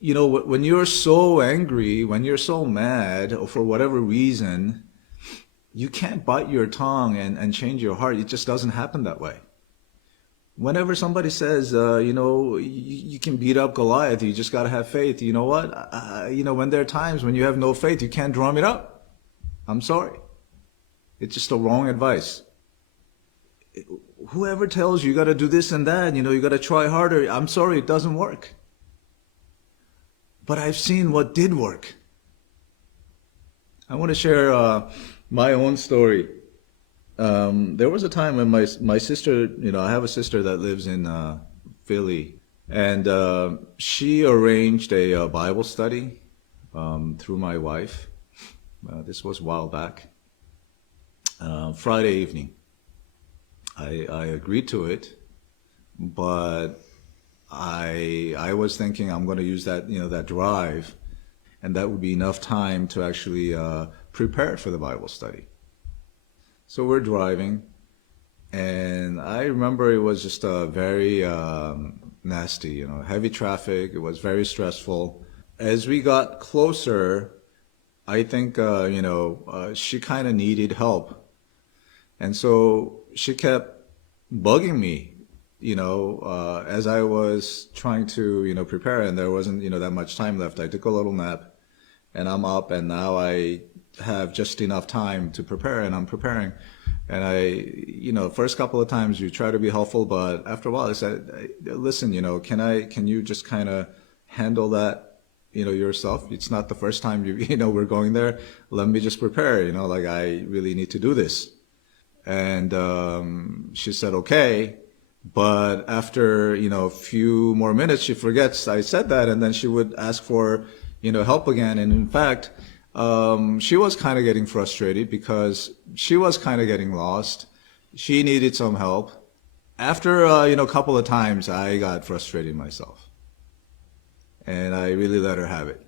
when you're so angry, when you're so mad, or for whatever reason, you can't bite your tongue and change your heart. It just doesn't happen that way. Whenever somebody says, you can beat up Goliath, you just got to have faith. You know what? When there are times when you have no faith, you can't drum it up. I'm sorry. It's just a wrong advice. Whoever tells you got to do this and that, you got to try harder. I'm sorry, it doesn't work. But I've seen what did work. I want to share my own story. There was a time when my sister, I have a sister that lives in Philly, and she arranged a Bible study through my wife. This was a while back. Friday evening. I agreed to it, but I was thinking I'm going to use that drive, and that would be enough time to actually prepare for the Bible study. So we're driving, and I remember it was just a very nasty, heavy traffic. It was very stressful. As we got closer, I think, she kind of needed help. And so she kept bugging me, as I was trying to, prepare, and there wasn't, that much time left. I took a little nap, and I'm up, and now I have just enough time to prepare, and I'm preparing. And first couple of times you try to be helpful, but after a while I said, listen, can you just kind of handle that, yourself? It's not the first time we're going there. Let me just prepare, like I really need to do this. And she said, okay. But after, a few more minutes, she forgets I said that, and then she would ask for, help again. And in fact, she was kind of getting frustrated because she was kind of getting lost. She needed some help. After, a couple of times, I got frustrated myself. And I really let her have it.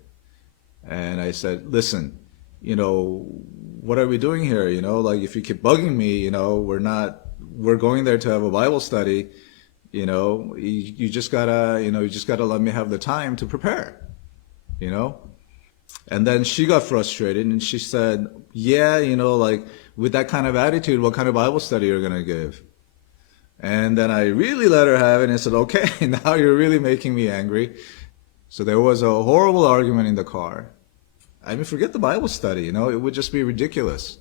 And I said, listen, what are we doing here? Like if you keep bugging me, we're going there to have a Bible study. You just gotta let me have the time to prepare, And then she got frustrated and she said, yeah, like with that kind of attitude, what kind of Bible study you're going to give? And then I really let her have it and said, okay, now you're really making me angry. So there was a horrible argument in the car. I mean, forget the Bible study, it would just be ridiculous.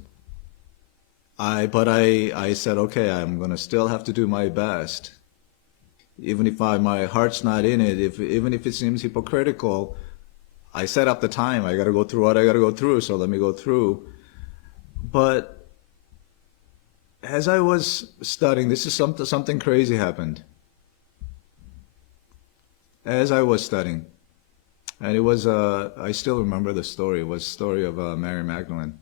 But I said, okay, I'm going to still have to do my best. Even if my heart's not in it, even if it seems hypocritical, I set up the time. I got to go through what I got to go through, so let me go through. But as I was studying, this is something crazy happened. As I was studying, and it was, I still remember the story. It was the story of Mary Magdalene.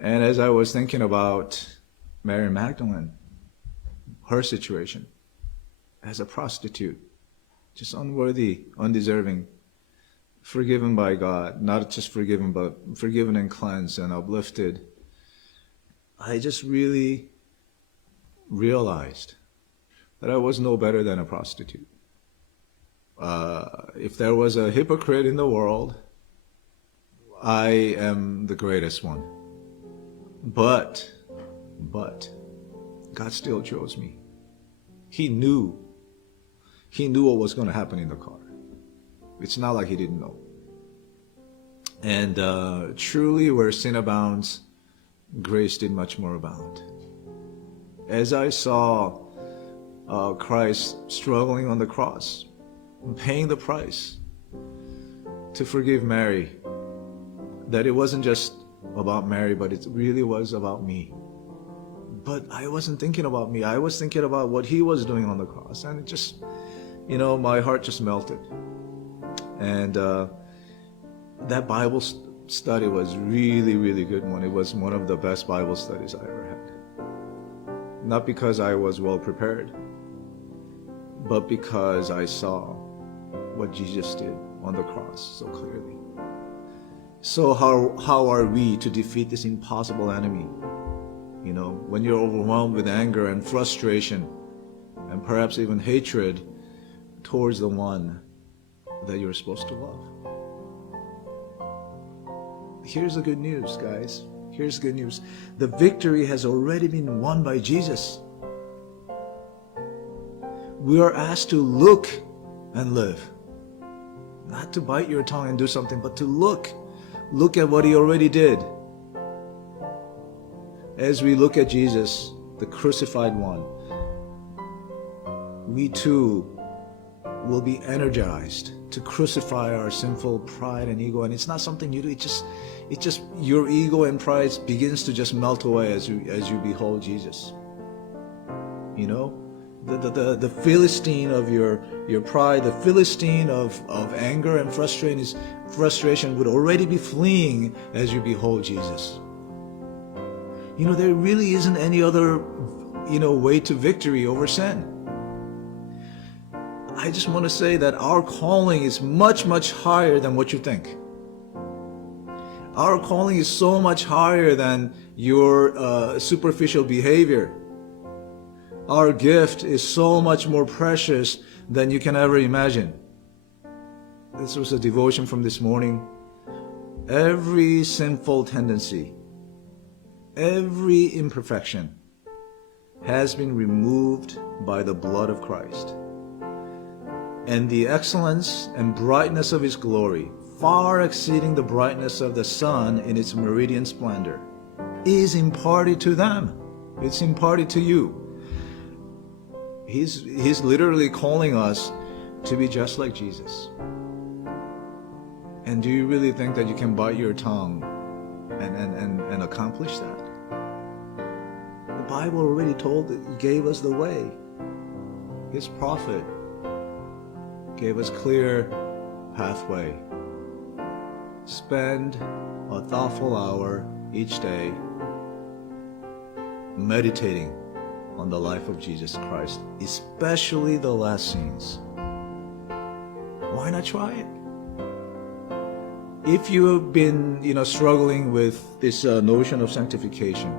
And as I was thinking about Mary Magdalene, her situation as a prostitute, just unworthy, undeserving, forgiven by God, not just forgiven, but forgiven and cleansed and uplifted, I just really realized that I was no better than a prostitute. If there was a hypocrite in the world, I am the greatest one. But God still chose me. He knew what was going to happen in the car. It's not like he didn't know. And truly where sin abounds, grace did much more abound. As I saw Christ struggling on the cross, paying the price to forgive Mary, that it wasn't just about Mary, but it really was about me. But I wasn't thinking about me. I was thinking about what he was doing on the cross. And it just, my heart just melted. And that Bible study was really, really good one. It was one of the best Bible studies I ever had. Not because I was well prepared, but because I saw what Jesus did on the cross so clearly. So how are we to defeat this impossible enemy? When you're overwhelmed with anger and frustration and perhaps even hatred towards the one that you're supposed to love. Here's the good news, guys. Here's the good news. The victory has already been won by Jesus. We are asked to look and live. Not to bite your tongue and do something, but to look. Look at what He already did. As we look at Jesus, the crucified one, we too will be energized to crucify our sinful pride and ego. And it's not something you do. It just your ego and pride begins to just melt away as you behold Jesus. You know, the Philistine of your pride, the Philistine of anger and frustration would already be fleeing as you behold Jesus. You know, there really isn't any other, way to victory over sin. I just want to say that our calling is much, much higher than what you think. Our calling is so much higher than your superficial behavior. Our gift is so much more precious than you can ever imagine. This was a devotion from this morning. Every sinful tendency, every imperfection has been removed by the blood of Christ. And the excellence and brightness of His glory, far exceeding the brightness of the sun in its meridian splendor, is imparted to them. It's imparted to you. He's literally calling us to be just like Jesus. And do you really think that you can bite your tongue and accomplish that? The Bible already gave us the way. His prophet gave us clear pathway. Spend a thoughtful hour each day meditating on the life of Jesus Christ, especially the last scenes. Why not try it? If you have been, struggling with this notion of sanctification,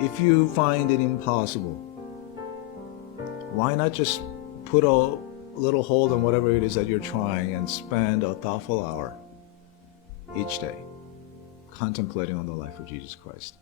if you find it impossible, why not just put a little hold on whatever it is that you're trying and spend a thoughtful hour each day contemplating on the life of Jesus Christ?